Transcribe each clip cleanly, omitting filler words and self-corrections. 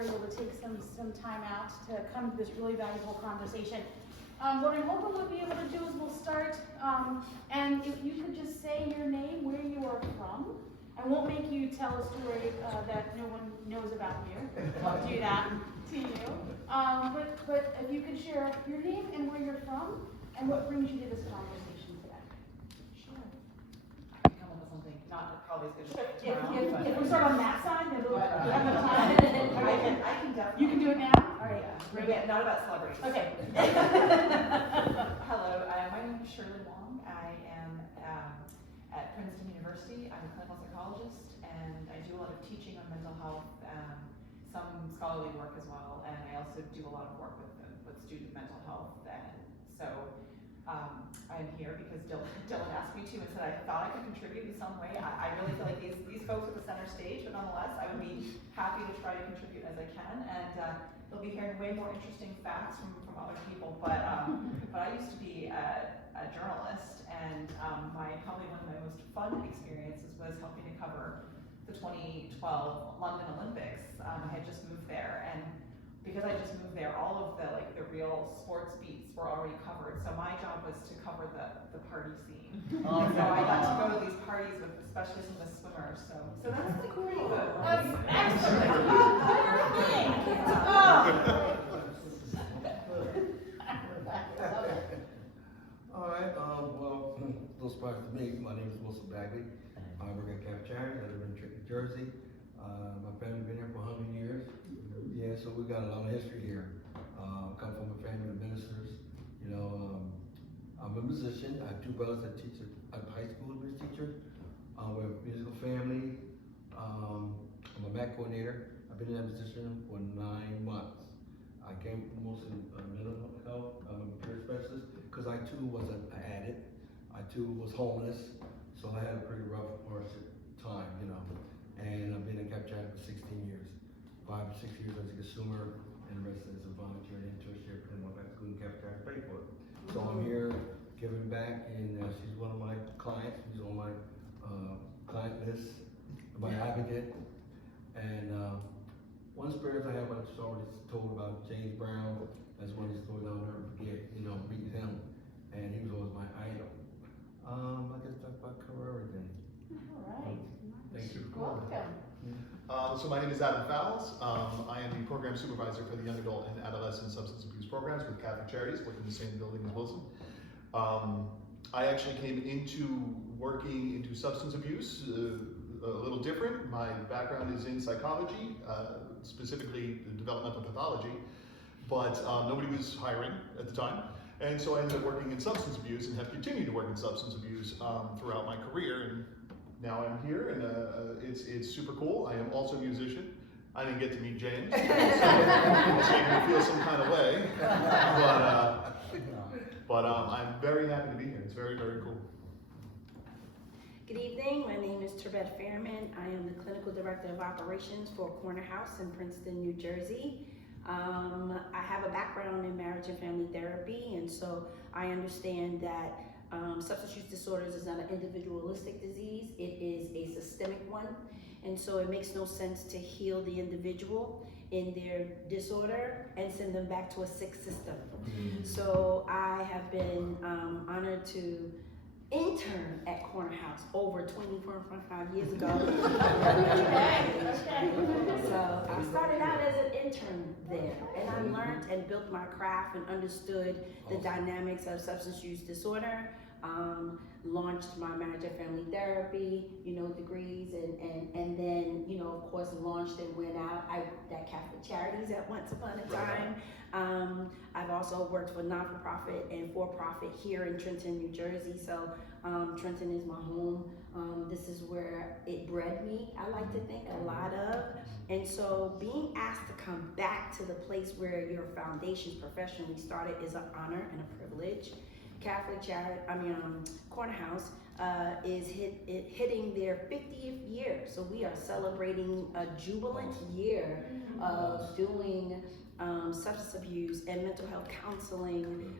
were able to take some time out to come to this really valuable conversation. What I'm hoping we'll be able to do is we'll start, and if you could just say your name, where you are from. I won't make you tell a story that no one knows about you. I'll do that to you. But if you could share your name and where you're from, and what brings you to this conversation today. Sure. I can come up with something, not probably as good as tomorrow. If we start on that side, then we'll have enough time. I can definitely. You can do it now? All right. Yeah, not about celebrities. Okay. Hello, my name is 𝘎𝘳𝘦 I am at Princeton University. I'm a clinical psychologist, and I do a lot of teaching on mental health, some scholarly work as well, and I also do a lot of work with student mental health. And so I'm here because Dylan asked me to, and said I thought I could contribute in some way. I really feel like these folks are the center stage, but nonetheless, I would be happy to try to contribute as I can. And you'll be hearing way more interesting facts from other people. But I used to be a journalist, and probably one of my most fun experiences was helping to cover the 2012 London Olympics. I had just moved there, and because I just moved there, all of the real sports beats were already covered. So my job was to cover the party scene. Oh, so I got to go to these parties with especially some of the swimmers. So that's like pretty good. That's excellent. All right, well, little surprise to me, my name is Wilson Bagley. I work at Catholic Charities. I live in Trenton, New Jersey. My family's been here for 100 years. Yeah, so we got a lot of history here. Come from a family of ministers. You know, I'm a musician. I have two brothers that teach at high school music teachers. We're a musical family. I'm a MAC coordinator. I've been in that position for 9 months. I came from mostly mental health. I'm a peer specialist because I too was an addict. I too was homeless, so I had a pretty rough time, you know. And I've been in Cap Chat for 16 years. 5 or 6 years as a consumer, and the rest as a volunteer and internship, and went back to school in Cap Chat to pay for it. So I'm here giving back, and she's one of my clients. She's on my client list, my advocate. And one experience I have, I was already told about James Brown. That's one of the stories I'll never forget, you know, meeting him. And he was always my idol. I guess that's about cover everything. All right. Thank you. Welcome. So my name is Adam Fowles. I am the program supervisor for the young adult and adolescent substance abuse programs with Catholic Charities, work in the same building as Wilson. I actually came into working into substance abuse a little different. My background is in psychology, specifically developmental pathology, but nobody was hiring at the time. And so I ended up working in substance abuse and have continued to work in substance abuse throughout my career. And now I'm here, and it's super cool. I am also a musician. I didn't get to meet James, so it's making me feel some kind of way. But I'm very happy to be here. It's very, very cool. Good evening, my name is 𝘎𝘳𝘦 𝘠𝘕. I am the Clinical Director of Operations for Corner House in Princeton, New Jersey. I have a background in marriage and family therapy, and so I understand that substance use disorders is not an individualistic disease, it is a systemic one. And so it makes no sense to heal the individual in their disorder and send them back to a sick system. So I have been honored to intern at Corner House over 25 years ago. So I started out as an intern there, and I learned and built my craft and understood the dynamics of substance use disorder. Launched my marriage and family therapy, degrees, and then, of course, launched and went out. I worked at Catholic Charities at once upon a time. I've also worked for non-for-profit and for-profit here in Trenton, New Jersey. So Trenton is my home. This is where it bred me, I like to think, a lot of. And so being asked to come back to the place where your foundation professionally started is an honor and a privilege. Corner House is hitting their 50th year. So we are celebrating a jubilant year of doing substance abuse and mental health counseling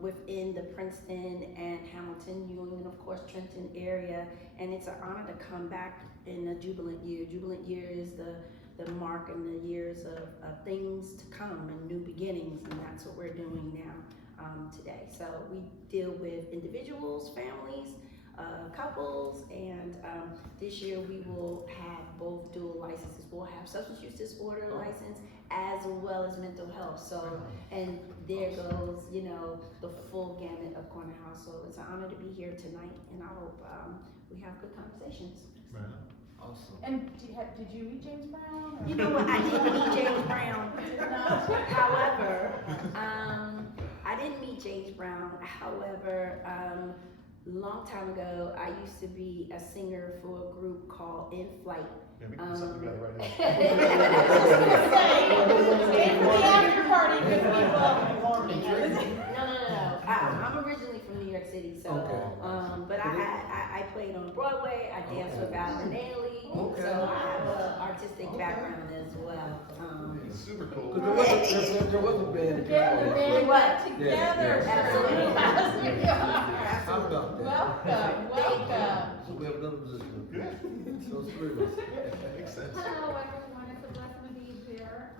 within the Princeton and Hamilton, Ewing, and of course Trenton area. And it's an honor to come back in a jubilant year. Jubilant year is the the mark and the years of things to come and new beginnings, and that's what we're doing now today. So we deal with individuals, families, couples, and this year we will have both dual licenses. We'll have substance use disorder license as well as mental health. So, and there goes, you know, the full gamut of corner house. So it's an honor to be here tonight, and I hope we have good conversations. Right. Awesome. And did you meet James Brown? Or? You know what? I didn't meet James Brown. However, I didn't meet James Brown. However, long time ago, I used to be a singer for a group called In Flight. Yeah, we can put something together right now. Stay for the after party, good people. No. I'm originally from New York City, so but I played on Broadway. I danced with Alvin Ailey, so I have an artistic background as well. It's super cool. There was a band. Together, What? together. Absolutely. How about that? Welcome. So we have another position. Good. So it's three of us. Makes sense. Hello everyone, it's a blessing to be here.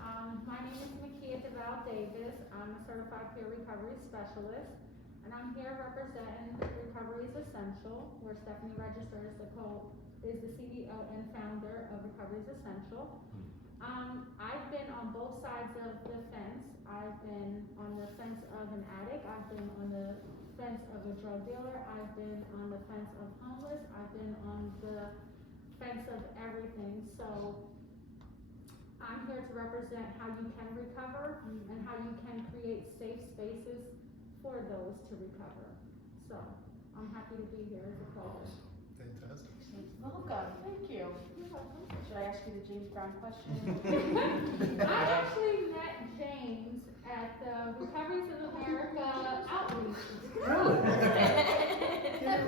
My name is 𝘎𝘳𝘠 I'm a certified peer recovery specialist, and I'm here representing Recovery is Essential, where Stephanie registered as is the CEO and founder of Recovery is Essential. I've been on both sides of the fence. I've been on the fence of an addict, I've been on the fence of a drug dealer, I've been on the fence of homeless, I've been on the fence of everything. So I'm here to represent how you can recover and how you can create safe spaces for those to recover. So I'm happy to be here as a co-host. Fantastic. Welcome, thank you. Should I ask you the James Brown question? I actually met James at the Recoveries of America outreach. Really? Yes.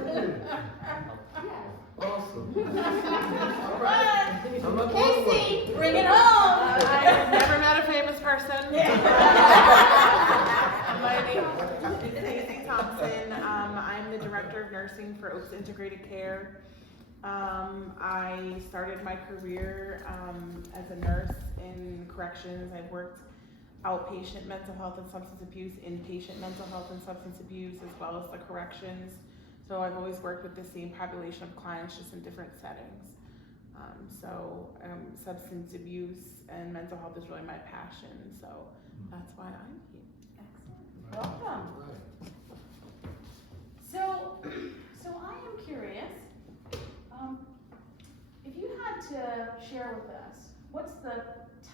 Awesome. All right. I'm not going Casey, bring it home. I've never met a famous person. My name is Casey Thompson. I'm the director of nursing for Oaks Integrated Care. I started my career as a nurse in corrections. I've worked outpatient mental health and substance abuse, inpatient mental health and substance abuse, as well as the corrections. So I've always worked with the same population of clients, just in different settings. Substance abuse and mental health is really my passion. So that's why I'm here. Excellent. Welcome. So I am curious, if you had to share with us, what's the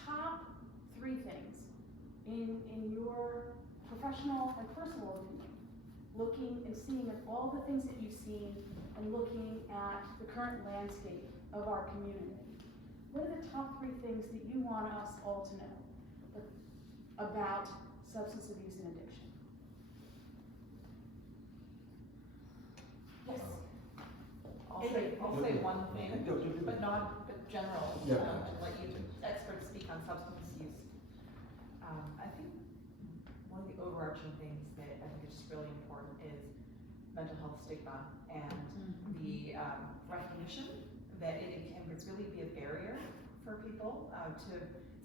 top 3 things in your professional or personal opinion, looking and seeing at all the things that you've seen and looking at the current landscape of our community? What are the top 3 things that you want us all to know about substance abuse and addiction? Yes. I'll say one thing, but general, Yeah. and let you experts speak on substance use. I think one of the overarching things that I think is just really important is mental health stigma and the recognition that it can really be a barrier for people to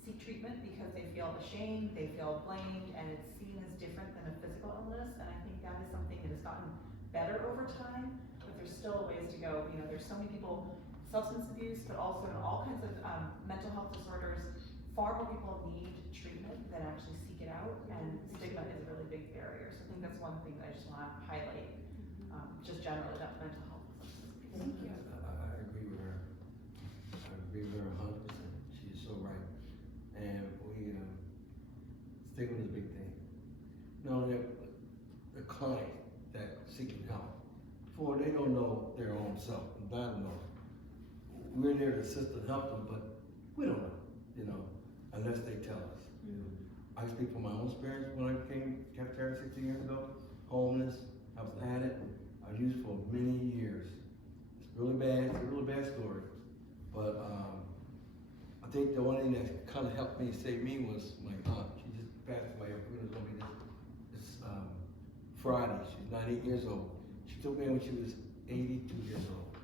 seek treatment because they feel ashamed, they feel blamed, and it's seen as different than a physical illness. And I think that is something that has gotten better over time, but there's still a ways to go. You know, there's so many people, substance abuse, but also all kinds of mental health disorders. Far more people need treatment than actually seek it out, and stigma is a really big barrier. So I think that's one thing that I just want to highlight, just generally about mental health. Thank you. I agree with her. I agree with her 100%. She's so right. And stigma is a big thing. Not only the client that seeking help, for they don't know their own self, and God knows. We're there to assist and help them, but we don't know, unless they tell us. I speak from my own experience when I became cafeteria 16 years ago, homeless, I was an addict, I was used for many years. It's really bad, it's a really bad story, but I think the only thing that kind of helped me, save me, was my aunt. She just passed away. Her funeral's gonna be this Friday. She's 98 years old. She took me when she was 82 years old.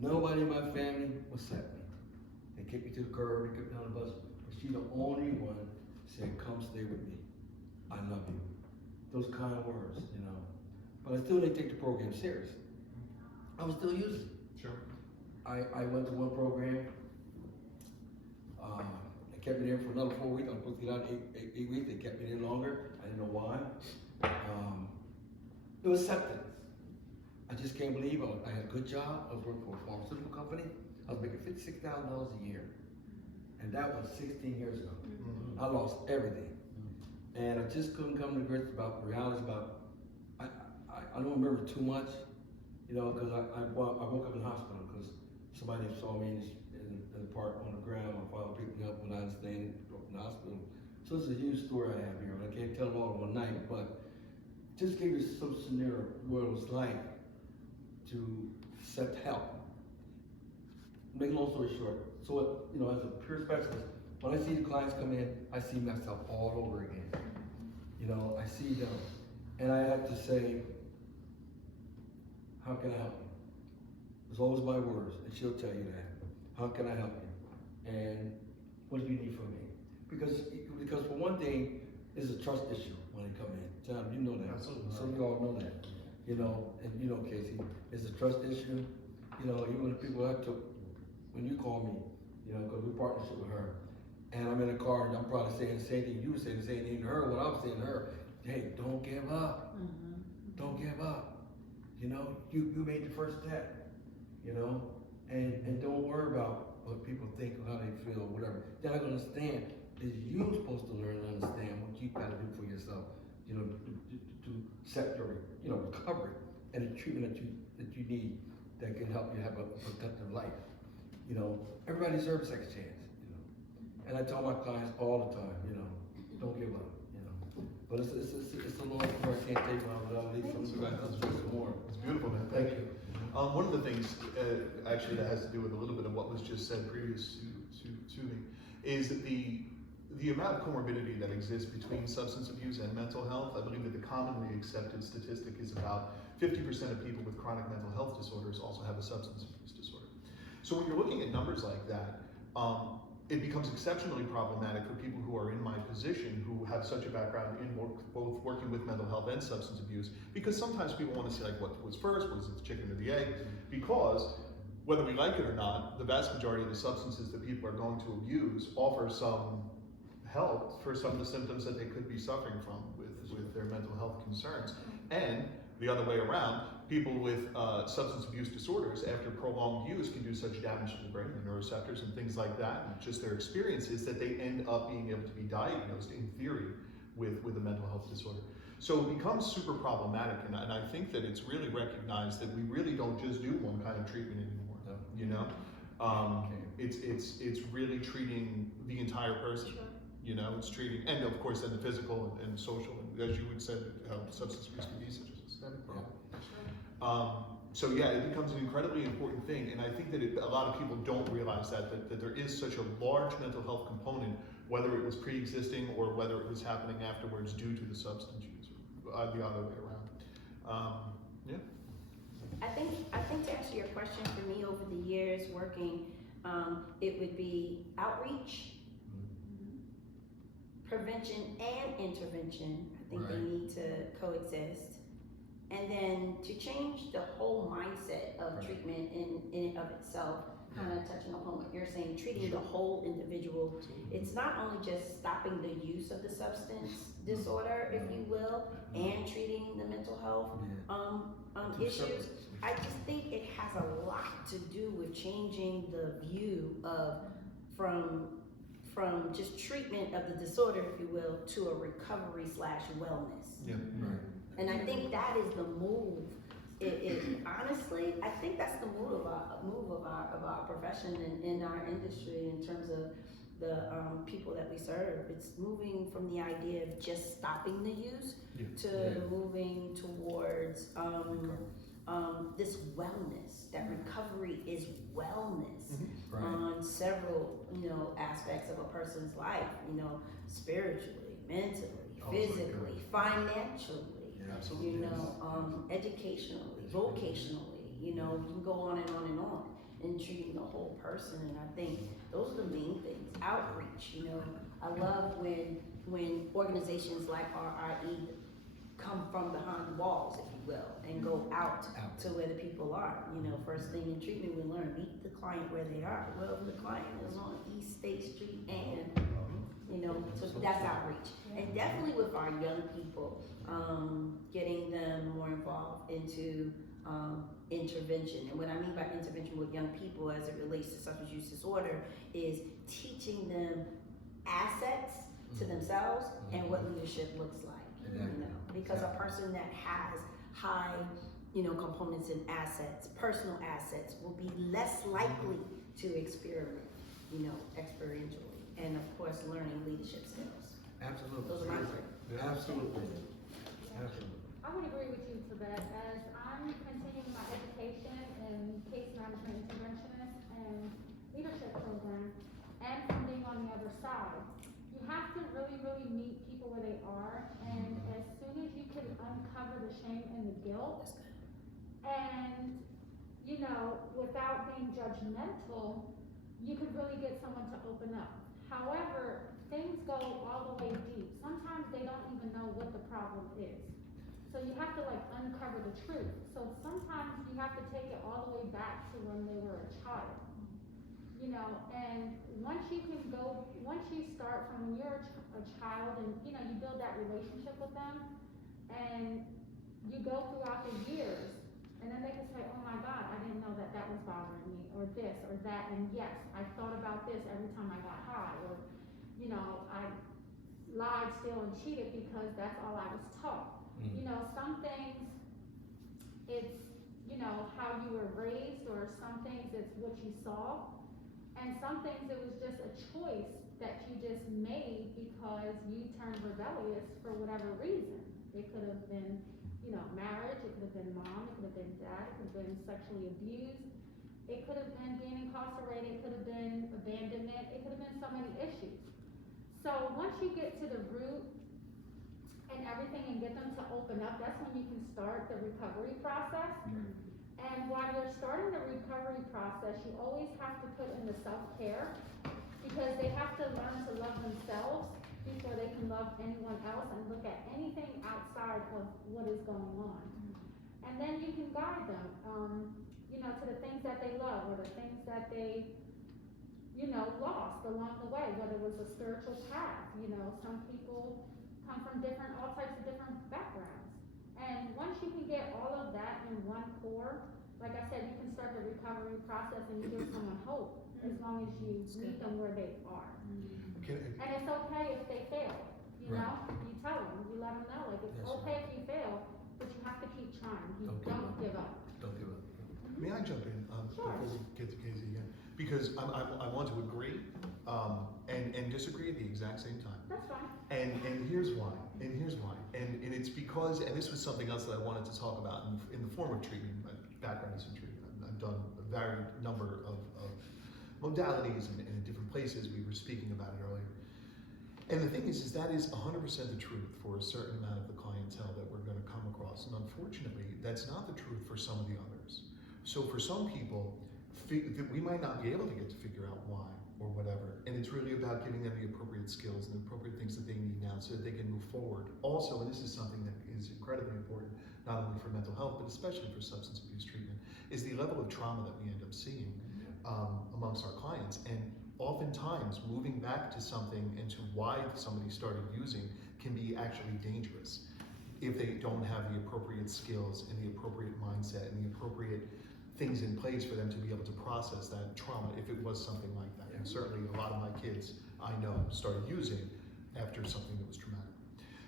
Nobody in my family would accept me. They kicked me to the curb, they kicked me on the bus, but she's the only one said, come stay with me. I love you. Those kind words, you know. But I still didn't take the program serious. I was still using it. Sure. I went to one program. They kept me there for another 4 weeks. I was supposed to get out in eight weeks. They kept me there longer. I didn't know why. It was acceptance. I just can't believe I had a good job. I was working for a pharmaceutical company. I was making $56,000 a year. And that was 16 years ago. Mm-hmm. I lost everything. And I just couldn't come to grips about the realities about, I don't remember too much, you know, because I woke up in the hospital because somebody saw me in the park on the ground. My father picked me up when I was staying in the hospital. So it's a huge story I have here. I can't tell it all in one night, but just give you some scenario what it was like to accept help. Make a long story short, so you know, as a peer specialist, when I see the clients come in, I see myself all over again. You know, I see them, and I have to say, how can I help you? It's always my words, and she'll tell you that. How can I help you? And what do you need from me? Because for one thing, it's a trust issue when they come in. John, you know that. Absolutely. Some of y'all know that. You know, and you know, Casey, it's a trust issue. You know, even the people I took, when you call me, you know, because we're partnership with her, and I'm in a car and I'm probably saying the same thing you were saying, the same thing to her, what I was saying to her. Hey, don't give up. Don't give up. You know, you made the first step, you know, and don't worry about what people think or how they feel or whatever. They're not gonna understand. Is you supposed to learn and understand what you gotta do for yourself, you know, to set your, you know, recovery and the treatment that you need that can help you have a productive life. You know, everybody deserves a second chance, you know. And I tell my clients all the time, you know, don't give up, you know. But it's a long story. I can't take one, but I'll leave some of you guys to some more. It's beautiful, man. Thank you. One of the things, actually, that has to do with a little bit of what was just said previous to me, is that the amount of comorbidity that exists between substance abuse and mental health. I believe that the commonly accepted statistic is about 50% of people with chronic mental health disorders also have a substance abuse disorder. So when you're looking at numbers like that, it becomes exceptionally problematic for people who are in my position who have such a background in both working with mental health and substance abuse, because sometimes people want to see like what was first, was it the chicken or the egg? Because whether we like it or not, the vast majority of the substances that people are going to abuse offer some help for some of the symptoms that they could be suffering from with their mental health concerns. And the other way around, people with substance abuse disorders, after prolonged use, can do such damage to the brain, the neuroreceptors and things like that, and just their experience is that they end up being able to be diagnosed, in theory, with a mental health disorder. So it becomes super problematic, and I think that it's really recognized that we really don't just do one kind of treatment anymore, you know? It's really treating the entire person. You know, it's treating, and of course, then the physical and social, and as you would say, how substance abuse can be such a systemic problem. So yeah, it becomes an incredibly important thing, and I think that a lot of people don't realize that there is such a large mental health component, whether it was pre-existing or whether it was happening afterwards due to the substance use, the other way around. Yeah. I think to answer your question, for me over the years working, it would be outreach, prevention and intervention. I think they need to coexist. And then to change the whole mindset of treatment in and of itself, kind of touching upon what you're saying, treating the whole individual. It's not only just stopping the use of the substance disorder, if you will, and treating the mental health issues. I just think it has a lot to do with changing the view of from just treatment of the disorder, if you will, to a recovery / wellness. Yeah. Right. And I think that is the move. Honestly, I think that's the move of our profession and in our industry in terms of the people that we serve. It's moving from the idea of just stopping the use to moving towards this wellness. That recovery is wellness on several, aspects of a person's life. Spiritually, mentally, physically, financially. Educationally, vocationally, you can go on and on and on. in treating the whole person. And I think those are the main things. Outreach, you know, I love when organizations like RRE come from behind the walls, if you will, and go out to where the people are. You know, first thing in treatment we learn, meet the client where they are. Well, the client is on East State Street, and you know, so that's outreach. And definitely with our young people, getting them more involved into intervention. And what I mean by intervention with young people as it relates to substance use disorder is teaching them assets to themselves and what leadership looks like. You know, because a person that has high, you know, components in assets, personal assets, will be less likely to experiment, you know, experientially, and of course, learning leadership skills. Absolutely. Those are my three. Absolutely. Absolutely. I would agree with you to that, as I'm continuing my education in case management interventionist and leadership program, and from being on the other side, you have to really, really meet people where they are, and as soon as you can uncover the shame and the guilt, and, you know, without being judgmental, you could really get someone to open up. However, things go all the way deep. Sometimes they don't even know what the problem is. So you have to like uncover the truth. So sometimes you have to take it all the way back to when they were a child. You know, and once you start from when you're a child and, you know, you build that relationship with them and you go throughout the years, and then they can say, oh my God, I didn't know that that was bothering me, or this, or that, and yes, I thought about this every time I got high, or, you know, I lied, stole, and cheated because that's all I was taught. You know, some things, it's, you know, how you were raised, or some things it's what you saw, and some things it was just a choice that you just made because you turned rebellious for whatever reason. It could have been, you know, marriage, it could have been mom, it could have been dad, it could have been sexually abused, it could have been being incarcerated, it could have been abandonment, it could have been so many issues. So once you get to the root and everything and get them to open up, that's when you can start the recovery process. And while you're starting the recovery process, you always have to put in the self-care, because they have to learn to love themselves before they can love anyone else and look at anything outside of what is going on. And then you can guide them, you know, to the things that they love, or the things that they, you know, lost along the way, whether it was a spiritual path. You know, some people come from all types of different backgrounds. And once you can get all of that in one core, like I said, you can start the recovery process and you give someone hope as long as you meet them where they are. And it's okay if they fail, you know? You tell them, you let them know, like, it's okay if you fail, but you have to keep trying. You don't give up. Don't give up. May I jump in Sure. before we get to Casey again? Because I want to agree and disagree at the exact same time. That's fine. And here's why. And it's because, and this was something else that I wanted to talk about in the form of treatment. My background is in treatment. I've done a varied number of modalities and in different places. We were speaking about it earlier. And the thing is that is 100% the truth for a certain amount of the clientele that we're going to come across. And unfortunately, that's not the truth for some of the others. So for some people, we might not be able to get to figure out why or whatever. And it's really about giving them the appropriate skills and the appropriate things that they need now so that they can move forward. Also, and this is something that is incredibly important, not only for mental health, but especially for substance abuse treatment, is the level of trauma that we end up seeing amongst our clients. And oftentimes, moving back to something and to why somebody started using can be actually dangerous if they don't have the appropriate skills and the appropriate mindset and the appropriate things in place for them to be able to process that trauma if it was something like that. And certainly a lot of my kids I know started using after something that was traumatic.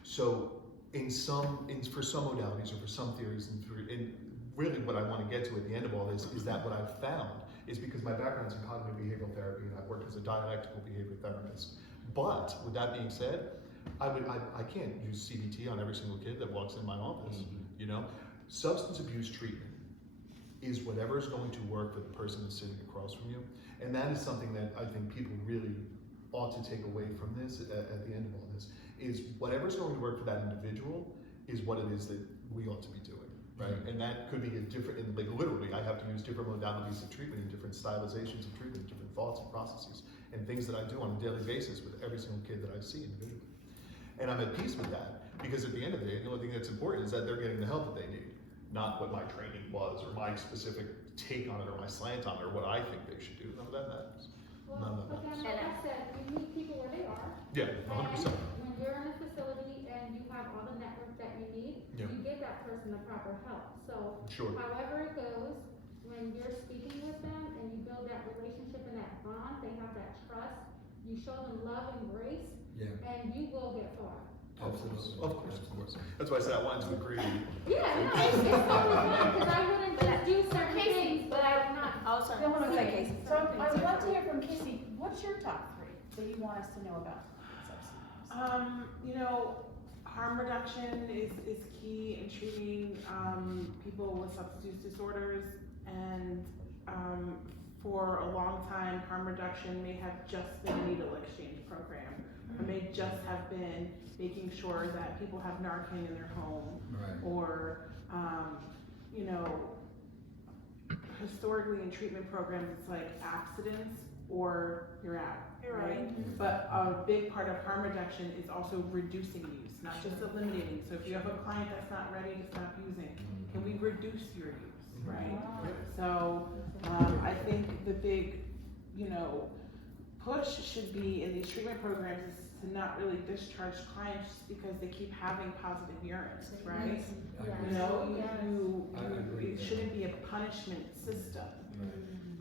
So for some modalities or for some theories, and really what I want to get to at the end of all this is that what I've found is, because my background is in cognitive behavioral therapy and I've worked as a dialectical behavior therapist. But with that being said, I can't use CBT on every single kid that walks in my office. You know, substance abuse treatment is whatever is going to work for the person that's sitting across from you. And that is something that I think people really ought to take away from this at the end of all this, is whatever's going to work for that individual is what it is that we ought to be doing. right? And that could be a different, and like literally, I have to use different modalities of treatment and different stylizations of treatment, different thoughts and processes, and things that I do on a daily basis with every single kid that I see individually. And I'm at peace with that, because at the end of the day, the only thing that's important is that they're getting the help that they need, not what my training was, or my specific take on it, or my slant on it, or what I think they should do. None of that matters. None Well, of that again, matters. like I said, you meet people where they are. Yeah, 100%. And when you're in a facility and you have all the network that you need, Yeah. you give that person the proper help. So Sure. however it goes, when you're speaking with them and you build that relationship and that bond, they have that trust, you show them love and grace, Yeah, and you will get far. absolutely. Of course. That's why I said I wanted to agree. Yeah, no, it's totally fine, because I wouldn't just do certain things, but I would not. Oh, sorry. Hold on a second. Casey. So I would love to hear from Casey, what's your top three that you want us to know about substance abuse? You know, harm reduction is key in treating people with substance use disorders, and for a long time, harm reduction may have just been a needle exchange program, or may just have been making sure that people have Narcan in their home, Right. or you know, historically in treatment programs, it's like accidents or you're out, right? But a big part of harm reduction is also reducing use, not just eliminating. So if you have a client that's not ready to stop using, can we reduce your use, right? So I think the big, you know, push should be in these treatment programs is to not really discharge clients just because they keep having positive urines, right? I Yeah. agree. You know, I agree it with shouldn't be a punishment system.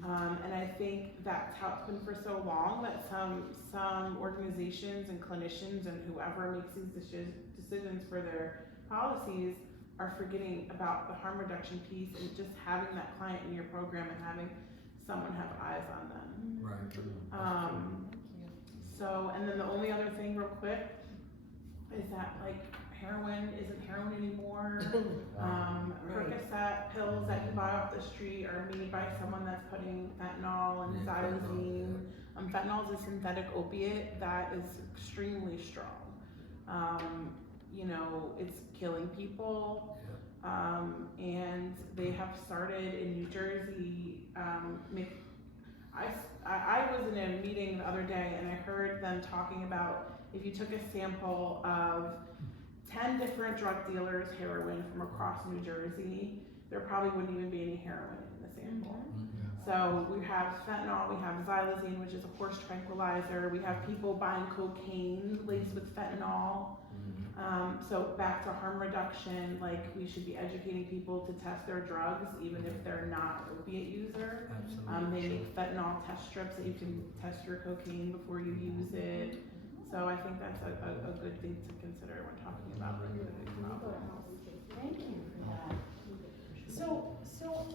And I think that's how it's been for so long, that some organizations and clinicians and whoever makes these decisions for their policies are forgetting about the harm reduction piece and just having that client in your program and having someone have eyes on them. Right. So, and then the only other thing real quick is that like heroin isn't heroin anymore. Percocet pills that you buy off the street are made by someone that's putting fentanyl and Yeah, xylazine. fentanyl, Fentanyl is a synthetic opiate that is extremely strong. You know, it's killing people. And they have started in New Jersey, I was in a meeting the other day and I heard them talking about if you took a sample of 10 different drug dealers' heroin from across New Jersey, there probably wouldn't even be any heroin in the sample. So we have fentanyl, we have xylazine, which is a horse tranquilizer, we have people buying cocaine laced with fentanyl. So back to harm reduction, like we should be educating people to test their drugs even if they're not an opiate user. Absolutely. They make fentanyl test strips that you can test your cocaine before you use it. So I think that's a good thing to consider when talking about like the big problem. Thank you for that. So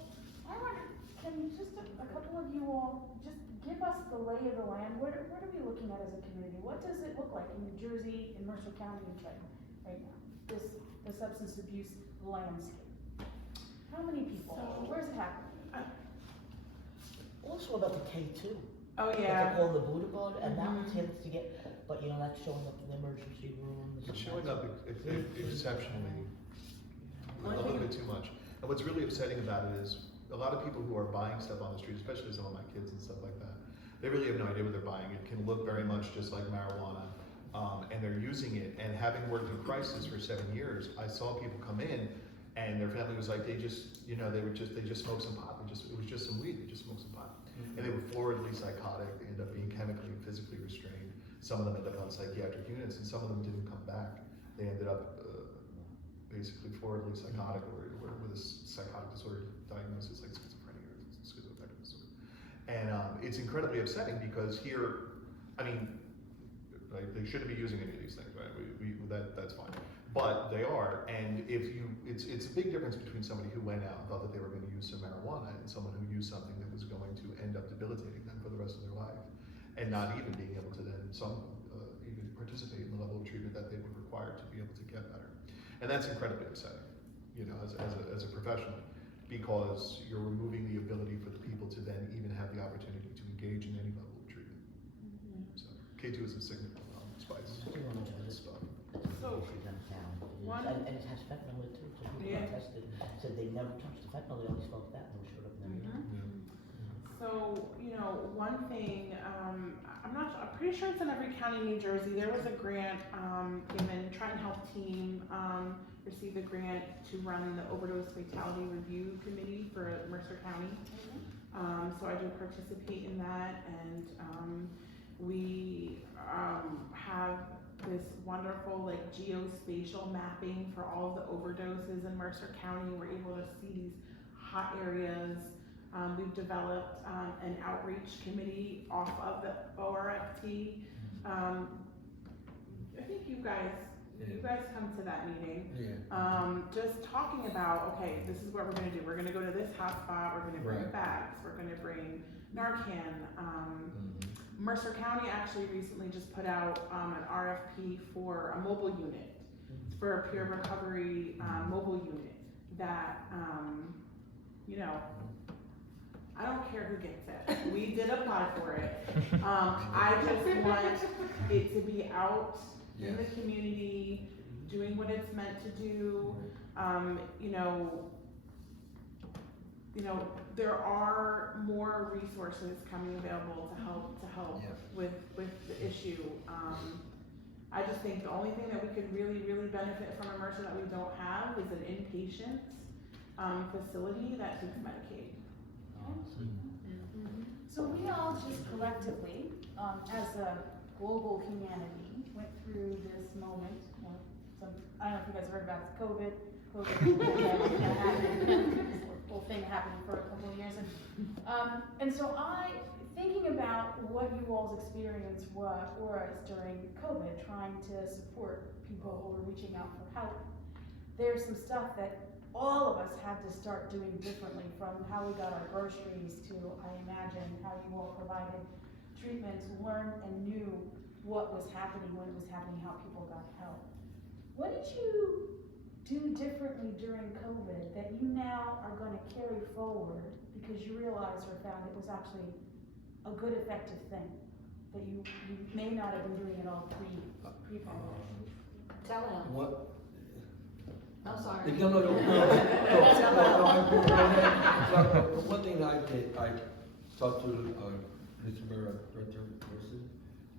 I wonder, can just a couple of you all just give us the lay of the land? What are we looking at as a community? What does it look like in New Jersey, in Mercer County, and Trenton right now? The substance abuse landscape. How many people? Where's it happening? Also about the K2. Oh What yeah. they call the Buddha board, and that one tends to get, but you know, that's showing up in the emergency rooms. It's showing up exceptionally, a little bit too much. And what's really upsetting about it is a lot of people who are buying stuff on the street, especially some of my kids and stuff like that, they really have no idea what they're buying. It can look very much just like marijuana, and they're using it. And having worked in crisis for 7 years, I saw people come in, and their family was like, they just smoked some pot. It was just some weed. They just smoked some pot, and they were floridly psychotic. They ended up being chemically and physically restrained. Some of them ended up on psychiatric units, and some of them didn't come back. They ended up basically floridly psychotic or with a psychotic disorder diagnosis like schizophrenia or schizoaffective disorder. And it's incredibly upsetting because here, I mean, right, they shouldn't be using any of these things, right? That's fine. But they are, and it's a big difference between somebody who went out and thought that they were going to use some marijuana and someone who used something that was going to end up debilitating them for the rest of their life, and not even being able to then even participate in the level of treatment that they were required to be able to get better. And that's incredibly upsetting, you know, as a professional, because you're removing the ability for the people to then even have the opportunity to engage in any level of treatment. So K2 is a signal spice stuff. So One- And it has fentanyl in it too, so people Yeah. got tested, said they never touched the fentanyl, they only smoked that and they showed up in their urine. So, one thing, I'm pretty sure it's in every county in New Jersey. There was a grant, given, Trenton Health Team, received a grant to run the overdose fatality review committee for Mercer County. So I do participate in that, and, we, have this wonderful, like, geospatial mapping for all of the overdoses in Mercer County. We're able to see these hot areas. We've developed an outreach committee off of the ORFT. I think you guys come to that meeting. Yeah. Just talking about, okay, this is what we're gonna do. We're gonna go to this hotspot, we're gonna bring Right. bags, we're gonna bring Narcan. Mercer County actually recently just put out an RFP for a mobile unit, for a peer recovery mobile unit that, I don't care who gets it. We did apply for it. I just want it to be out in the community, doing what it's meant to do. There are more resources coming available to help with the issue. I just think the only thing that we could really benefit from in Mercer that we don't have is an inpatient facility that takes Medicaid. So we all just collectively, as a global humanity, went through this moment. I don't know if you guys heard about COVID pandemic that happened. This whole thing happened for a couple of years, and so thinking about what you all's experience was during COVID, trying to support people who were reaching out for help. There's some stuff that all of us had to start doing differently, from how we got our groceries to, I imagine, how you all provided treatments, learned and knew what was happening, when it was happening, how people got help. What did you do differently during COVID that you now are going to carry forward because you realized or found it was actually a good, effective thing that you may not have been doing it all pre-pandemic? Tell them. What? I'm sorry. No, one thing I did, I talked to Mr. Mayor, Director of Nurses,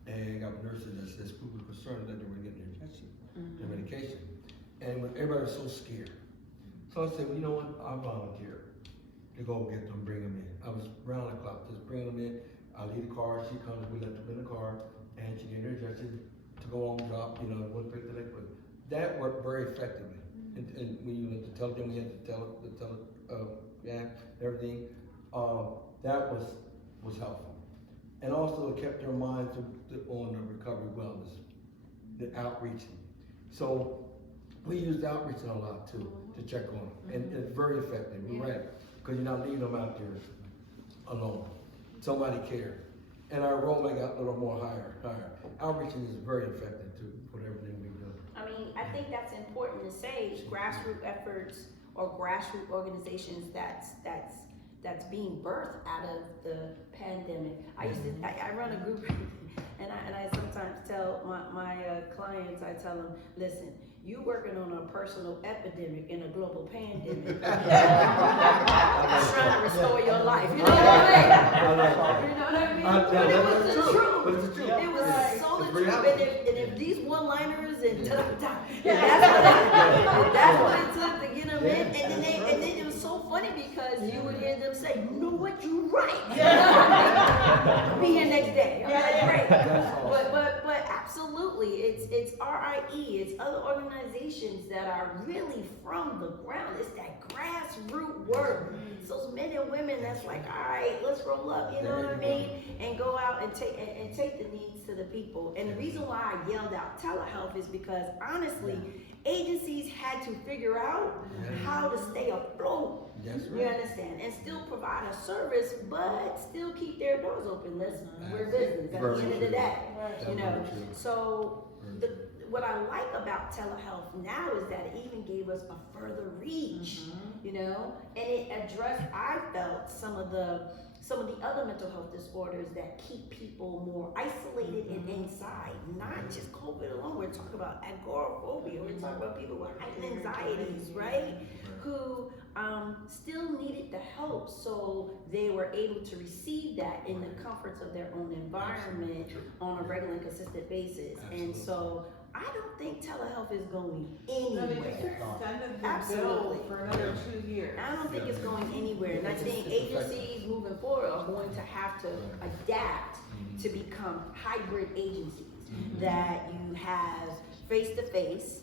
and got nurses that's people concerned that they were getting their injection, their medication. And when everybody was so scared. So I said, well, you know what, I'll volunteer to go get them, bring them in. I was round the clock, just bringing them in. I leave the car, she comes, we let them in the car, and she gave her injection to go on drop, one pick the liquid. That worked very effectively. And when you had to tell them, we had to tell everything, that was helpful. And also it kept their mind on the recovery wellness, the outreaching. So we used outreaching a lot too, to check on them. And it's very effective, you're right, because you're not leaving them out there alone. Somebody cared. And our enrollment got a little more higher. Outreaching is very effective too, for everything we do. I mean, I think that's important to say, grassroots efforts or grassroots organizations that's being birthed out of the pandemic. I run a group and I sometimes tell my clients, I tell them, listen, you working on a personal epidemic in a global pandemic. I'm trying to restore your life. You know what I mean? You know what I mean? But it was the truth. It was so the truth. And if these one-liners and that's what it took to get them in. And then it was so funny because you would hear them say, you know what, you're right. I'll be here next day. I'm like, great. But absolutely, it's RIE, it's other organizations that are really from the ground. It's that grassroots work. It's those men and women that's like, all right, let's roll up, you know what I mean? And go out and take the needs to the people. And the reason why I yelled out telehealth is because honestly, agencies had to figure out how to stay afloat. You understand? And still provide a service, but still keep their doors open. We're business at the end of the day. So what I like about telehealth now is that it even gave us a further reach, and it addressed, I felt, some of the some of the other mental health disorders that keep people more isolated and inside, not just COVID alone. We're talking about agoraphobia, we're talking about people with heightened anxieties, right? Who still needed the help, so they were able to receive that in the comforts of their own environment on a regular and consistent basis. And so I don't think telehealth is going No, they just anywhere. extended the Absolutely. bill for another 2 years. I don't think it's going anywhere, and I think agencies moving forward are going to have to adapt to become hybrid agencies that you have face-to-face,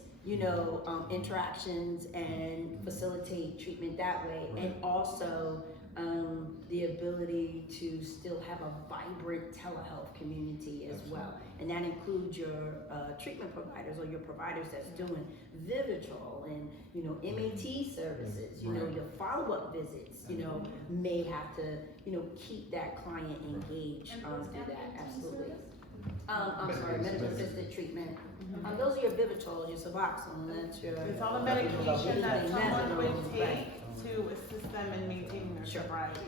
interactions and facilitate treatment that way, and also the ability to still have a vibrant telehealth community as well. And that includes your treatment providers or your providers that's doing Vivitrol and, MAT services, your follow-up visits, may have to, keep that client engaged through that, absolutely. I'm sorry, medical assisted treatment. Those are your Vivitrol, your Suboxone, that's your. It's all the medication that someone would Methadone, take right. to assist them in maintaining their sobriety.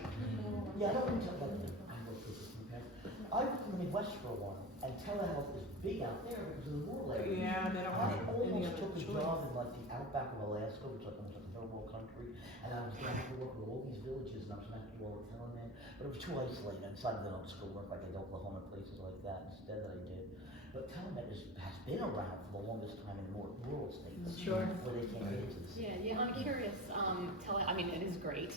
Yeah, I don't think so, but I worked with this in the past. I worked in the Midwest for a while, and telehealth is big out there because of the rural areas. Yeah, they don't I have any almost other took a choice. job in like the outback of Alaska, which is like almost like a third world country, and I was going to have to work with all these villages, and I was going to have to do all the telemed, but it was too isolated. I decided that I'll just go work like in Oklahoma, places like that instead that I did. But telemed has been around for the longest time in more rural states. Sure. Where they can't get into the city. Yeah, I'm curious, it is great.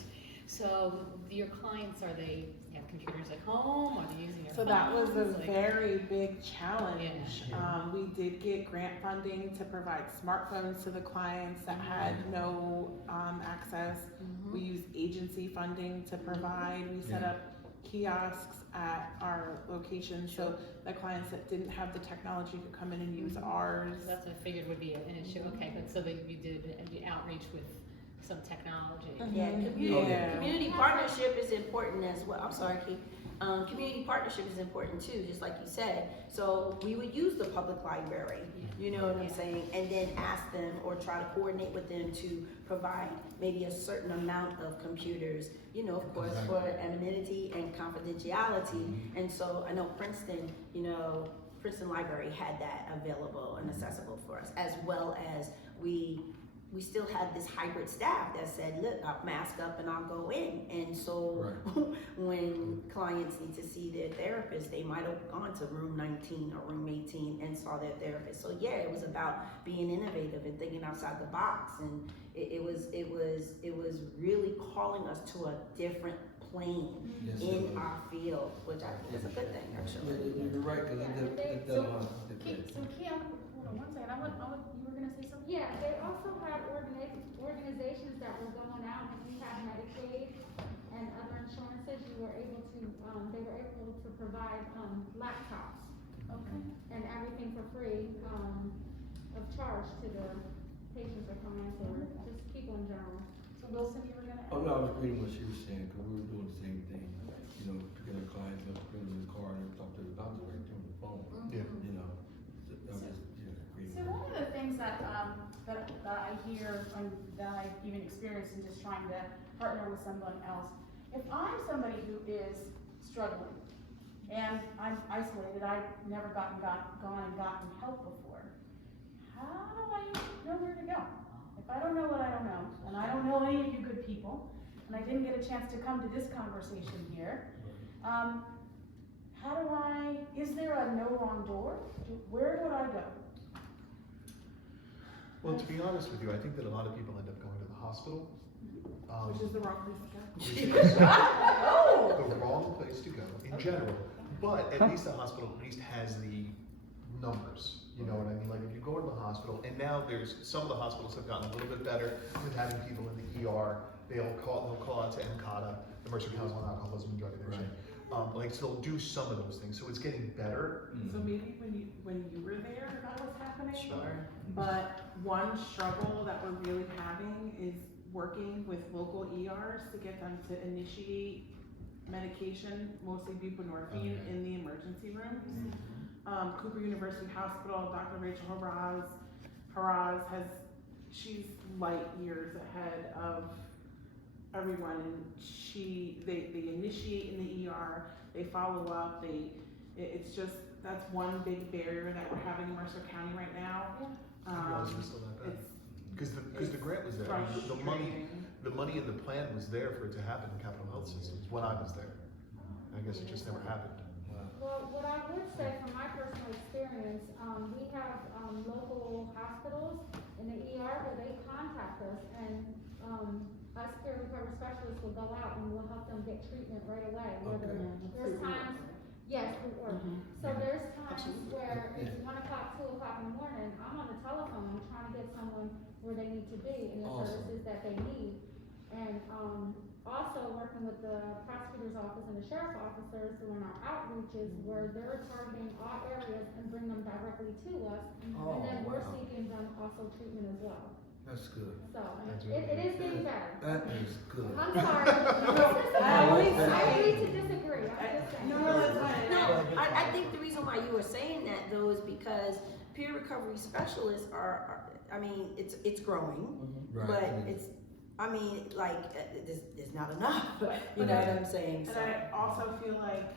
So your clients, they have computers at home, are they using their So phones? that was a Like- very big challenge. Yeah. We did get grant funding to provide smartphones to the clients that had no access. We used agency funding to provide. We set up kiosks at our location so the clients that didn't have the technology could come in and use ours. So that's what I figured would be an issue. Okay, good. So that you did the outreach with some technology. Yeah, Yeah. community partnership is important as well. I'm sorry, Keith. Community partnership is important too, just like you said. So we would use the public library, you know what I'm saying, and then ask them or try to coordinate with them to provide maybe a certain amount of computers, of course, for anonymity and confidentiality. And so I know Princeton, Princeton Library had that available and accessible for us, as well as we still had this hybrid staff that said, look, I'll mask up and I'll go in. And so when clients need to see their therapist, they might have gone to room 19 or room 18 and saw their therapist. So yeah, it was about being innovative and thinking outside the box. And it was really calling us to a different plane in our field, which I think is a good thing, actually. You're right, because it does want to fit. So Kim, hold on one second, you were gonna say something? Yeah, they also had organizations that were going out, and we had Medicaid and other insurances, they were able to provide, laptops. Okay. And everything for free, of charge to the patients or clients or just people in general. So Wilson, you were gonna? Oh, no, I was reading what she was saying, because we were doing the same thing, picking up clients, putting them in the car, and talk to the doctor right there on the phone, Yeah. That was just, reading. So one of the things that I hear and that I've even experienced in just trying to partner with someone else, if I'm somebody who is struggling and I'm isolated, I've never gone and gotten help before, how do I know where to go? If I don't know what I don't know, and I don't know any of you good people, and I didn't get a chance to come to this conversation here, is there a no wrong door? Where would I go? Well, to be honest with you, I think that a lot of people end up going to the hospital. Which is the wrong place to go. Which is the wrong place to go in general. But at least the hospital has the numbers. You know what I mean? Like if you go to the hospital, and now some of the hospitals have gotten a little bit better with having people in the ER. They'll call out to 𝘎𝘒, the Mercer County Alcoholism and Drug Addiction. So they'll do some of those things. So it's getting better. So maybe when you were there, that was happening. Sure. But one struggle that we're really having is working with local ERs to get them to initiate medication, mostly buprenorphine, in the emergency rooms. Cooper University Hospital, Dr. Rachel Haraz she's light years ahead of everyone, and they initiate in the ER, they follow up, it's just, that's one big barrier that we're having in Mercer County right now. I didn't realize it was still that bad. Because the grant was there, the money in the plan was there for it to happen in Capital Health Systems when I was there. I guess it just never happened. Well, what I would say from my personal experience, we have local hospitals in the ER where they contact us, and us peer recovery specialists will go out and we'll help them get treatment right away. Okay. There's times, yes, through work. So there's times where it's 1 o'clock, 2 o'clock in the morning, I'm on the telephone trying to get someone where they need to be and the services that they need. And also working with the prosecutor's office and the sheriff's officers doing our outreaches where they're targeting all areas and bring them directly to us. And then we're seeking them also treatment as well. That's good. So, it is getting better. That is good. I'm sorry. I agree to disagree. I'm just saying. No, I think the reason why you were saying that though is because peer recovery specialists are I mean, it's growing, Right. but it's, I mean, like, there's not enough, you know what I'm saying? And I also feel like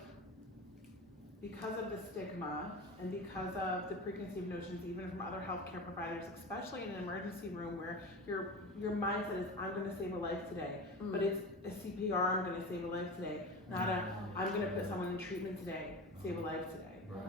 because of the stigma and because of the preconceived notions, even from other healthcare providers, especially in an emergency room where your mindset is, I'm gonna save a life today, but it's a CPR, I'm gonna save a life today, not a, I'm gonna put someone in treatment today, save a life today.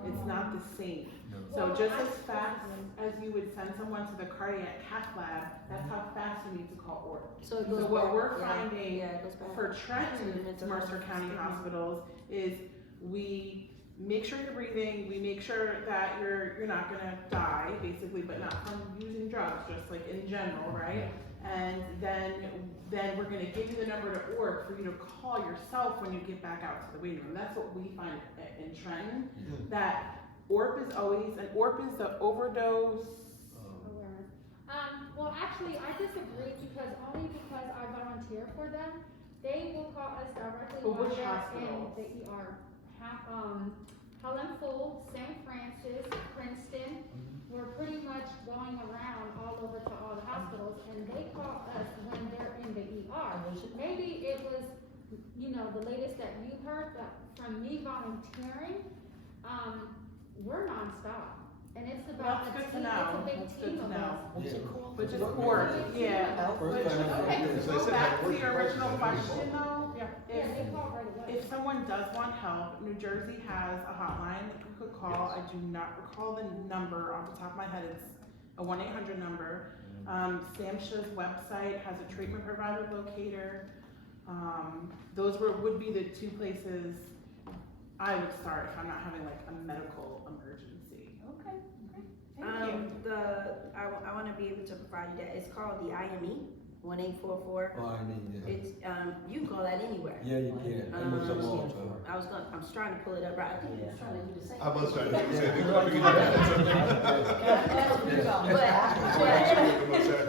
It's not the same. So just as fast as you would send someone to the cardiac cath lab, that's how fast you need to call ORC. So it goes what back, we're finding it goes back for to Trenton, the mental Mercer health County stigma. hospitals, is we make sure you're breathing, we make sure that you're not gonna die, basically, but not from using drugs, just like in general, right? And then we're gonna give you the number to ORC for you to call yourself when you get back out to the waiting room. That's what we find in Trenton, that ORP is always, and ORP is the overdose. Awareness. Well, actually, I disagree only because I volunteer for them. They will call us directly But when which they're in hospitals? the ER. Helen Full, St. Francis, Princeton. We're pretty much going around all over to all the hospitals, and they call us when they're in the ER. Maybe it was, the latest that you heard, but from me volunteering, we're nonstop. And it's about That's a good to team, know. it's a big That's good team to of know. us. What's it called? But just ORC, yeah. First But time okay, I- to go back to your original question though, Yeah, they call right away. if someone does want help, New Jersey has a hotline that you could call. I do not recall the number off the top of my head. It's a 1-800 number. SAMHSA's website has a treatment provider locator. Those would be the two places I would start if I'm not having like a medical emergency. Okay, thank you. I want to be able to provide you that. It's called the IME 1844. Oh, I mean, yeah. It's you can call that anywhere. Yeah, you can. I know some all the time. I'm trying to pull it up, right? I think it's trying to do the same. I was trying to do the same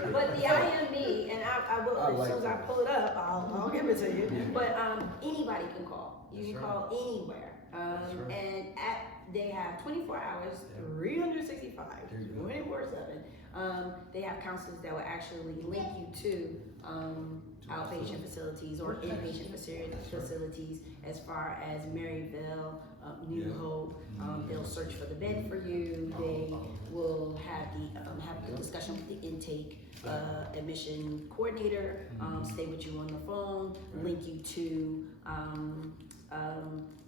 thing. But the IME, and I will, as soon as I pull it up, I'll give it to you. Yeah. But anybody can call. You can That's call anywhere. That's right. And they have 24 hours, 365, There you go. 24/7. They have counselors that will actually link you to outpatient facilities or inpatient facilities as far as Maryville, New Yeah. Hope. They'll search for the bed for you. They will have a discussion with the intake admission coordinator, stay with you on the phone, link you to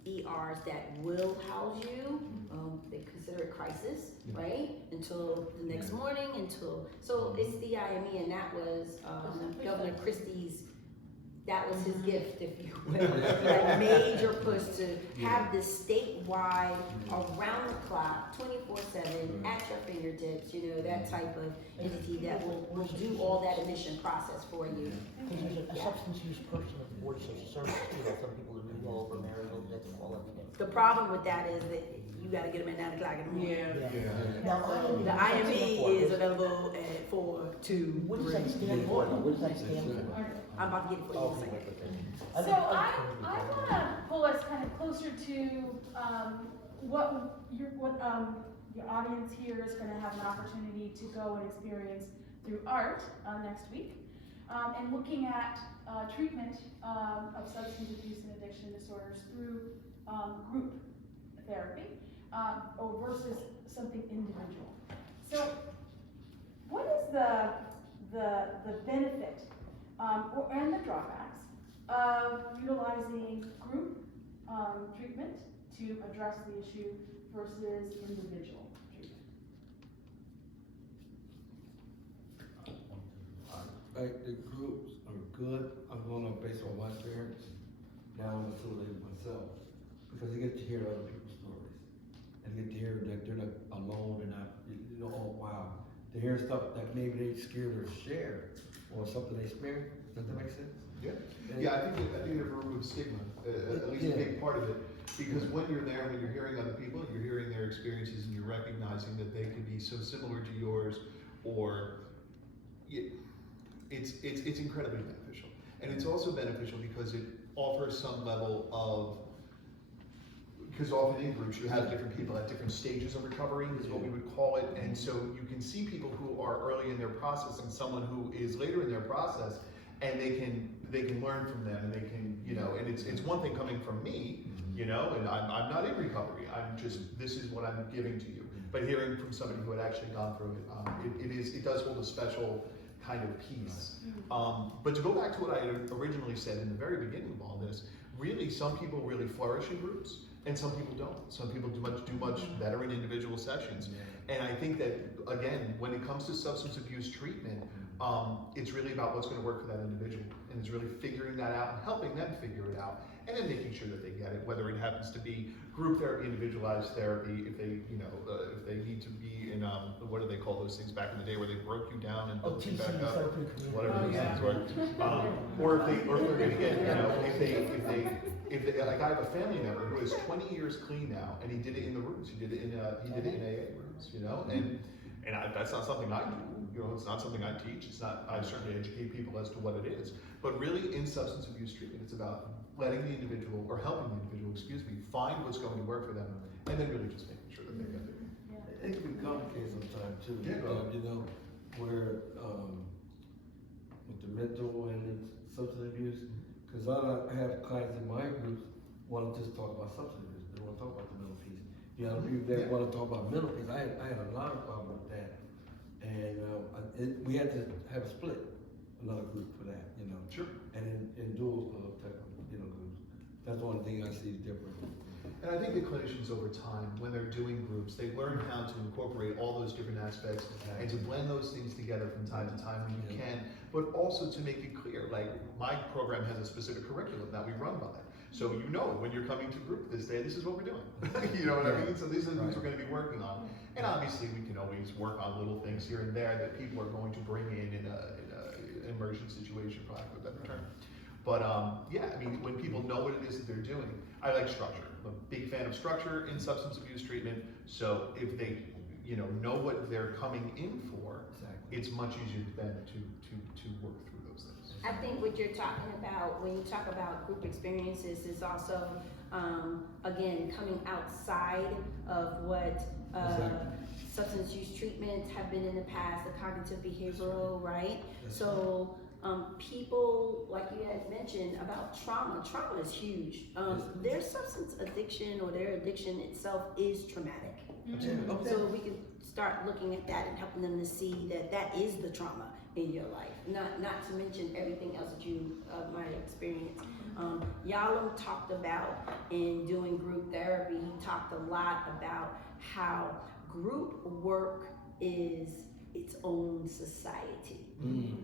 ERs that will house you. They consider it crisis, right? Until the next morning, so it's the IME, and that was Governor Christie's, that was his gift, if you will. That major push to have this statewide, around the clock, 24/7, at your fingertips, that type of entity that will do all that admission process for you. Because there's a substance use person at the Board of Social Services, some people that move all over Maryville, they can call everything. The problem with that is that you gotta get them at 9 o'clock in the morning. Yeah. Now, The IME is available at 4, 2, What does 3, that stand for? What does that stand for? I'm about to get it for you in a second. So I wanna pull us kind of closer to, what your audience here is gonna have an opportunity to go and experience through art, next week. and looking at treatment of substance abuse and addiction disorders through group therapy or versus something individual. So, what is the benefit and the drawbacks of utilizing group treatment to address the issue versus individual treatment? Like, the groups are good. I'm going on based on my experience. Now I'm facilitating myself because I get to hear other people's stories and get to hear that they're not alone. They're not, you know, oh wow. To hear stuff that maybe they scared to share or something they experienced. Does that make sense? Yeah, yeah. I think you have to remove stigma, at least a big part of it, because when you're there, when you're hearing other people, you're hearing their experiences, and you're recognizing that they could be so similar to yours, or it's incredibly beneficial, and it's also beneficial because it offers some level of. Because often in groups you have different people at different stages of recovery, is what we would call it, and so you can see people who are early in their process and someone who is later in their process, and they can learn from them, and they can, you know, and it's one thing coming from me, you know, and I'm not in recovery. I'm just, this is what I'm giving to you. But hearing from somebody who had actually gone through it, it does hold a special kind of piece. But to go back to what I had originally said in the very beginning of all this, really some people really flourish in groups. And some people don't. Some people do much better in individual sessions. And I think that, again, when it comes to substance abuse treatment, it's really about what's going to work for that individual. And it's really figuring that out and helping them figure it out. And then making sure that they get it, whether it happens to be group therapy, individualized therapy, if they, you know, if they need to be in, what do they call those things back in the day where they broke you down and built you back up, whatever those things were. Or if they're going to get, you know, if they, like I have a family member who is 20 years clean now, and he did it in the rooms. He did it in AA rooms, you know, and that's not something I do. You know, it's not something I teach. It's not. I certainly educate people as to what it is. But really, in substance abuse treatment, it's about letting the individual, or helping the individual, find what's going to work for them, and then really just making sure that they get it. Yeah. It can be complicated sometimes too. Yeah. You know, where with the mental and the substance abuse, because I have clients in my groups want to just talk about substance abuse. They want to talk about the mental piece. You know, people that want to talk about mental piece. I had a lot of problem with that, and we had to have a split, another group for that. You know. Sure. And in dual type of, you know, groups. That's the only thing I see is different. And I think the clinicians over time, when they're doing groups, they learn how to incorporate all those different aspects and to blend those things together from time to time when you can, but also to make it clear, like my program has a specific curriculum that we run by. So you know when you're coming to group this day, this is what we're doing. You know what I mean? So these are the things we're going to be working on. And obviously we can always work on little things here and there that people are going to bring in an immersion situation, for lack of a better term. But yeah, I mean, when people know what it is that they're doing, I like structure. I'm a big fan of structure in substance abuse treatment. So if they, you know what they're coming in for, it's much easier then to work through those things. I think what you're talking about when you talk about group experiences is also, again, coming outside of what substance use treatments have been in the past, the cognitive behavioral, right? So people, like you had mentioned about trauma is huge. Their substance addiction or their addiction itself is traumatic. So we can start looking at that and helping them to see that that is the trauma in your life. Not to mention everything else that you might experience. 𝘎𝘳𝘰𝘶 talked about in doing group therapy, he talked a lot about how group work is its own society.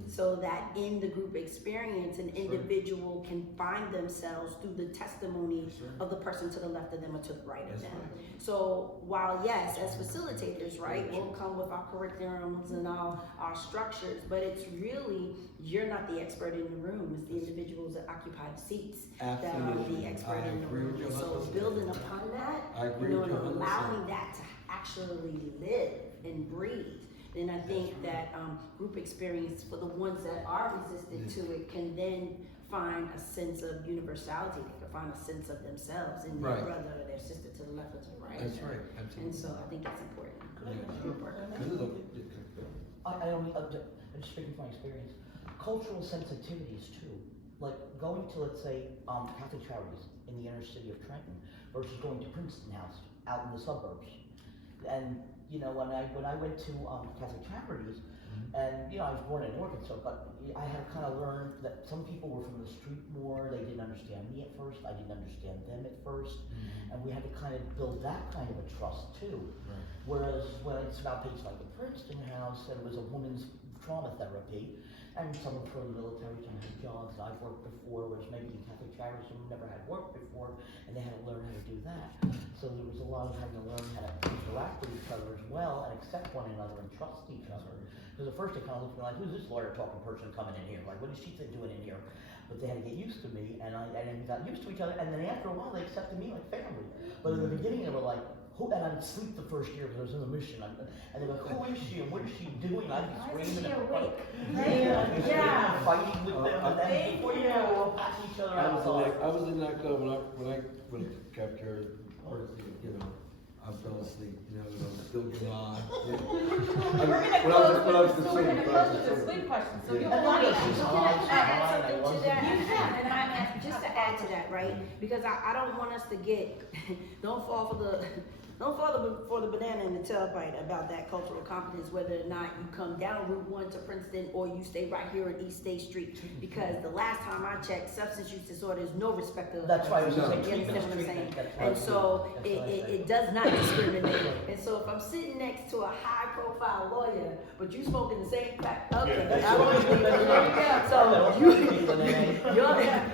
So that in the group experience, an individual can find themselves through the testimony of the person to the left of them or to the right of them. So while yes, as facilitators, right, we'll come with our curriculums and our structures, but it's really, you're not the expert in the room, it's the individuals that occupy the seats that are the expert in the room. So building upon that, and allowing that to actually live and breathe. And I think that group experience for the ones that are resistant to it can then find a sense of universality. They can find a sense of themselves and their brother or their sister to the left or to the right. That's right, absolutely. And so I think that's important. I only, just speaking from my experience, cultural sensitivities too. Like going to, let's say, Catholic Charities in the inner city of Trenton versus going to Princeton House out in the suburbs. And you know, when I went to Catholic Charities, and you know, I was born in Arkansas, but I had to kind of learn that some people were from the street more. They didn't understand me at first. I didn't understand them at first, and we had to kind of build that kind of a trust too. Right. Whereas when it's about places like the Princeton House, and it was a woman's trauma therapy, and someone from the military trying to have jobs that I've worked before, whereas maybe in Catholic Charities someone never had worked before, and they had to learn how to do that. So there was a lot of having to learn how to interact with each other as well, and accept one another and trust each other. Because at first they kind of looked at me like, who's this lawyer talking person coming in here? Like, what is she doing in here? But they had to get used to me, and we got used to each other, and then after a while they accepted me like family. But in the beginning they were like, who, and I would sleep the first year because I was in the mission, and they were like, who is she and what is she doing? I'd be screaming and Yeah. fighting with them, and then before you know, we're all patting each other I out. was in that club when I went to capture, you know, I fell asleep, you know, and I was still getting on. We're gonna close with the sleep question, so Yeah. you'll And want then to. there's Can I add something to wasn't- that? You can. And just to add to that, right? Because I don't want us to get, don't fall for the banana in the tailpipe about that cultural competence, whether or not you come down Route 1 to Princeton or you stay right here on East State Street. Because the last time I checked, substance use disorder is no respect of. That's right, I was No. gonna say You understand what I'm saying? treatment, that's right. And so That's what I said. it does not discriminate. And so if I'm sitting next to a high profile lawyer, but you smoking the same crack, okay. Yeah. I want you to- there you go. So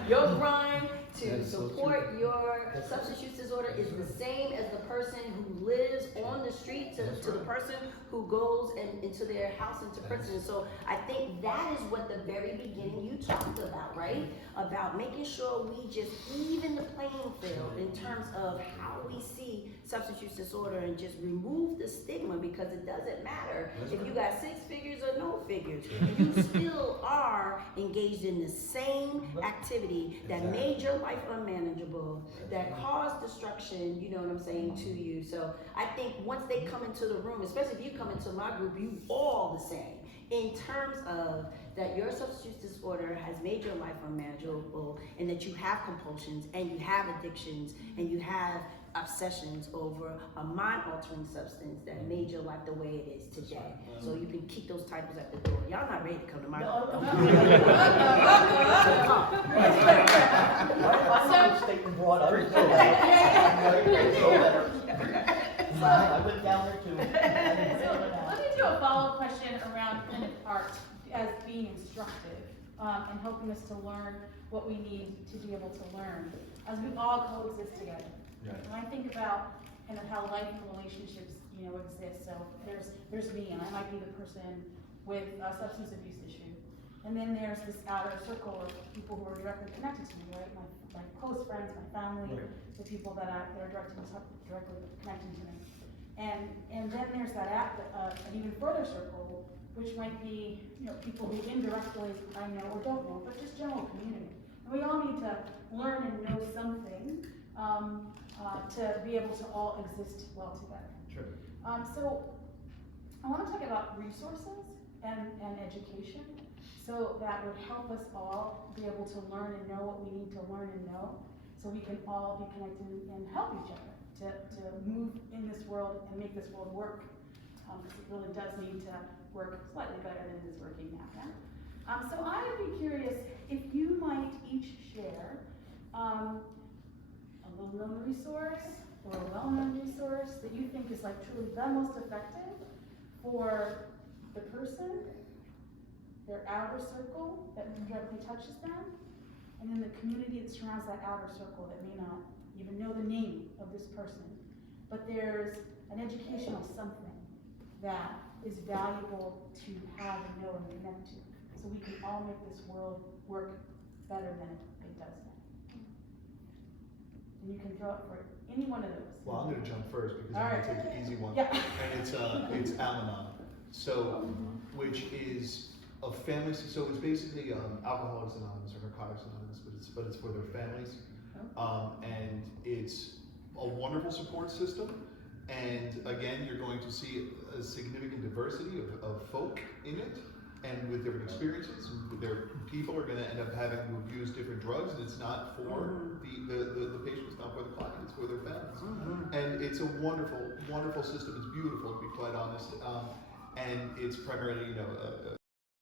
your grind to That's so support true. your substance use disorder is the same as the person who lives on the street to the person who goes into their house into Princeton. So I think that is what the very beginning you talked about, right? About making sure we just even the playing field in terms of how we see substance use disorder and just remove the stigma, because it doesn't matter if you got 6 figures or no figures. You still are engaged in the same activity that made your life unmanageable, that caused destruction, you know what I'm saying, to you. So I think once they come into the room, especially if you come into my group, you all the same in terms of that your substance use disorder has made your life unmanageable, and that you have compulsions and you have addictions and you have obsessions over a mind-altering substance that made your life the way it is today. So you can keep those typos at the door. Y'all not ready to come to my group. I'm statement brought up. I went down there too. Let me do a follow-up question around kind of art as being instructive and helping us to learn what we need to be able to learn as we all coexist together. Right. When I think about kind of how life and relationships, you know, exist, so there's me, and I might be the person with a substance abuse issue, and then there's this outer circle of people who are directly connected to me, right? My close friends, my family, Right. the people that are directly connected to me. And then there's that an even further circle, which might be, you know, people who indirectly I know or don't know, but just general community. And we all need to learn and know something to be able to all exist well together. Sure. So I want to talk about resources and education, so that would help us all be able to learn and know what we need to learn and know, so we can all be connected and help each other to move in this world and make this world work, because it really does need to work slightly better than it is working now. Yeah? So I would be curious if you might each share a little-known resource or a well-known resource that you think is like truly the most effective for the person, their outer circle that directly touches them, and then the community that surrounds that outer circle that may not even know the name of this person. But there's an educational something that is valuable to have and know and connect to, so we can all make this world work better than it does now. And you can throw it for any one of those. Well, I'm gonna jump first because All I'm right. gonna take the easy one. Yeah. And it's Al-Anon. So, which is a family, so it's basically Alcoholics Anonymous or Narcotics Anonymous, but it's for their families. And it's a wonderful support system. And again, you're going to see a significant diversity of folk in it. and with different experiences, and their people are gonna end up having to abuse different drugs, and it's not for the patient, it's not for the client, it's for their families. And it's a wonderful, wonderful system, it's beautiful, to be quite honest, and it's primarily,